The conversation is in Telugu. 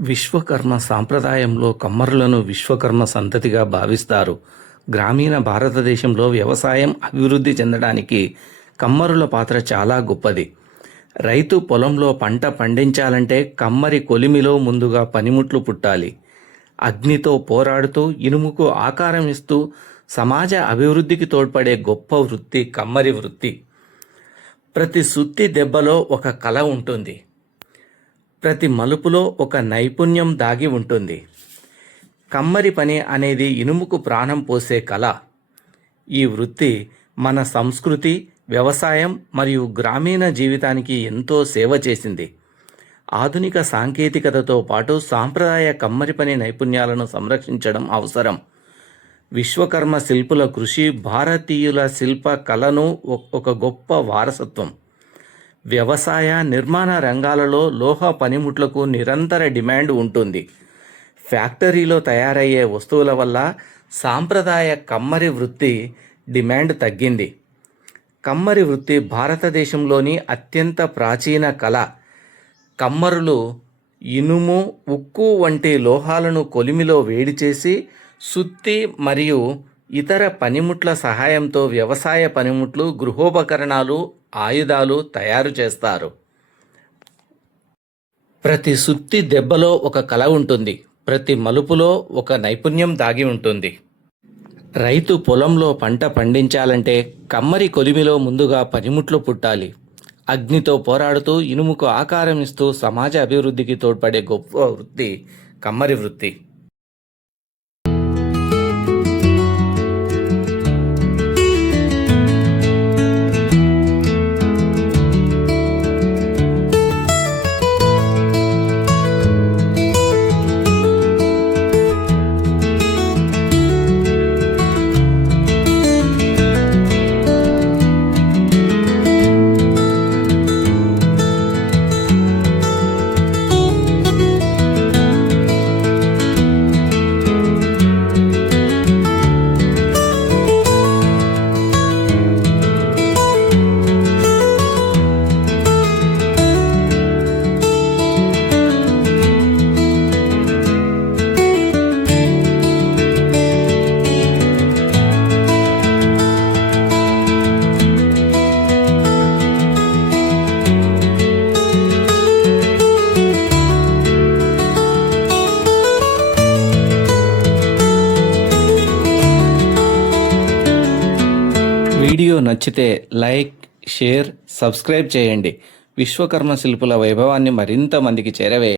విశ్వకర్మ సాంప్రదాయంలో కమ్మరులను విశ్వకర్మ సంతతిగా భావిస్తారు. గ్రామీణ భారతదేశంలో వ్యవసాయం అభివృద్ధి చెందడానికి కమ్మరుల పాత్ర చాలా గొప్పది. రైతు పొలంలో పంట పండించాలంటే కమ్మరి కొలిమిలో ముందుగా పనిముట్లు పుట్టాలి. అగ్నితో పోరాడుతూ ఇనుముకు ఆకారం ఇస్తూ సమాజ అభివృద్ధికి తోడ్పడే గొప్ప వృత్తి కమ్మరి వృత్తి. ప్రతి సుత్తి దెబ్బలో ఒక కళ ఉంటుంది. ప్రతి మలుపులో ఒక నైపుణ్యం దాగి ఉంటుంది. కమ్మరి పని అనేది ఇనుముకు ప్రాణం పోసే కళ. ఈ వృత్తి మన సంస్కృతి, వ్యవసాయం మరియు గ్రామీణ జీవితానికి ఎంతో సేవ చేసింది. ఆధునిక సాంకేతికతతో పాటు సాంప్రదాయ కమ్మరి పని నైపుణ్యాలను సంరక్షించడం అవసరం. విశ్వకర్మ శిల్పుల కృషి భారతీయుల శిల్ప కళను ఒక గొప్ప వారసత్వం. వ్యవసాయ, నిర్మాణ రంగాలలో లోహ పనిముట్లకు నిరంతర డిమాండ్ ఉంటుంది. ఫ్యాక్టరీలో తయారయ్యే వస్తువుల వల్ల సాంప్రదాయ కమ్మరి వృత్తి డిమాండ్ తగ్గింది. కమ్మరి వృత్తి భారతదేశంలోని అత్యంత ప్రాచీన కళ. కమ్మరులు ఇనుము, ఉక్కు వంటి లోహాలను కొలిమిలో వేడి చేసి సుత్తి మరియు ఇతర పనిముట్ల సహాయంతో వ్యవసాయ పనిముట్లు, గృహోపకరణాలు, ఆయుధాలు తయారు చేస్తారు. ప్రతి సుత్తి దెబ్బలో ఒక కళ ఉంటుంది. ప్రతి మలుపులో ఒక నైపుణ్యం దాగి ఉంటుంది. రైతు పొలంలో పంట పండించాలంటే కమ్మరి కొలిమిలో ముందుగా పనిముట్లు పుట్టాలి. అగ్నితో పోరాడుతూ ఇనుముకు ఆకారం ఇస్తూ సమాజ అభివృద్ధికి తోడ్పడే గొప్ప వృత్తి కమ్మరి వృత్తి. వీడియో నచ్చితే లైక్, షేర్, సబ్స్క్రైబ్ చేయండి. విశ్వకర్మ శిల్పుల వైభవాన్ని మరింత మందికి చేరవేయండి.